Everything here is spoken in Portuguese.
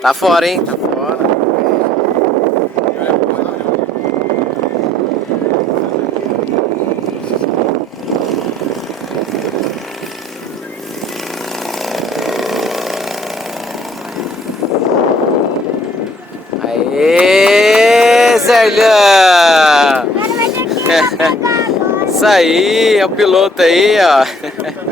Tá fora, hein? Tá fora. Aê, Zerlão! Isso aí, é o piloto aí, ó.